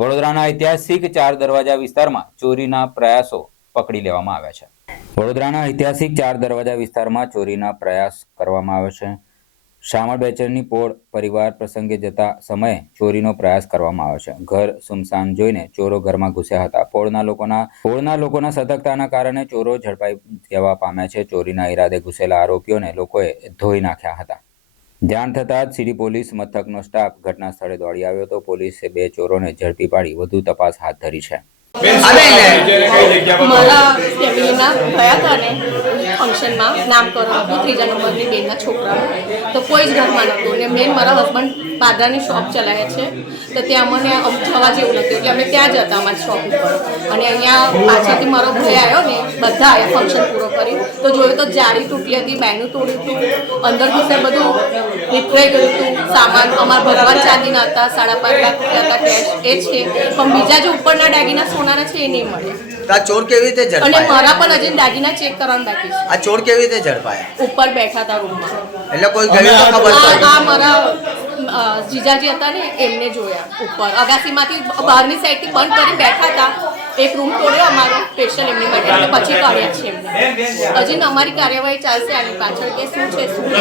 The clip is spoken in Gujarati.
વડોદરાના ઐતિહાસિક ચાર દરવાજા વિસ્તારમાં ચોરીના પ્રયાસો પકડી લેવામાં આવ્યા છે. વડોદરાના ઐતિહાસિક ચાર દરવાજા વિસ્તારમાં ચોરીના પ્રયાસ કરવામાં આવ્યો છે. શામળ બેચરની પોળ પરિવાર પ્રસંગે જતા સમયે ચોરીનો પ્રયાસ કરવામાં આવ્યો છે. ઘર સુમસાન જોઈને ચોરો ઘરમાં ઘૂસ્યા હતા. પોળના લોકોના પોળના લોકોના સતર્કતાના કારણે ચોરો ઝડપાઈ જવા પામ્યા છે. ચોરીના ઈરાદે ઘૂસેલા આરોપીઓને લોકોએ ધોઈ નાખ્યા હતા. જાણ થતાં જ સિટી પોલીસ મથકનો સ્ટાફ ઘટના સ્થળે દોડી આવ્યો હતો. પોલીસે બે ચોરોને ઝડપી પાડી વધુ તપાસ હાથ ધરી છે. મારા ફેમિલીના ગયા હતા ને ફંક્શનમાં નામકરણ હતું ત્રીજા નંબરની બેનના છોકરાનું તો કોઈ જ ઘરમાં નહોતું. ને મેન મારા હસબન્ડ પાદરાની શોપ ચલાવે છે. તો ત્યાં મને અમુક જવા જેવું નહોતું. એટલે અમે ત્યાં જ હતા અમારી શોપ ઉપર. અને અહીંયા પાછળથી મારો ભાઈ આવ્યો ને, બધા આવ્યા ફંક્શન પૂરો કરી તો જોયું તો જાળી તૂટી હતી બેનું તોડ્યું હતું અંદર ઘૂસે બધું નીકળાઈ ગયું હતું. સામાન અમારા ભગવાન ચાંદીના હતા સાડા પાંચ લાખ રૂપિયા હતા કેશ એ છે. પણ બીજા જે ઉપરના દાગીના સોનાના છે એ નહીં મળે. આ ચોર કેવી રીતે અને મારા પણ હજી દાગીના ચેક કરવાનું બાકી છે. આ ચોર કેવી રીતે ઝડપાયા? ઉપર બેઠા હતા રૂમમાં એટલે કોઈ ગયું તો ખબર આ આ મારા જીજાજી હતા ને એમને જોયા ઉપર. અગાસીમાંથી બહારની સાઈડથી બંધ કરી બેઠા હતા. એક રૂમ તોડ્યો અમારો સ્પેશિયલ એમની માટે. પછી કાઢ્યા છે એમને. હજી અમારી કાર્યવાહી ચાલશે આની પાછળ કે શું છે શું છે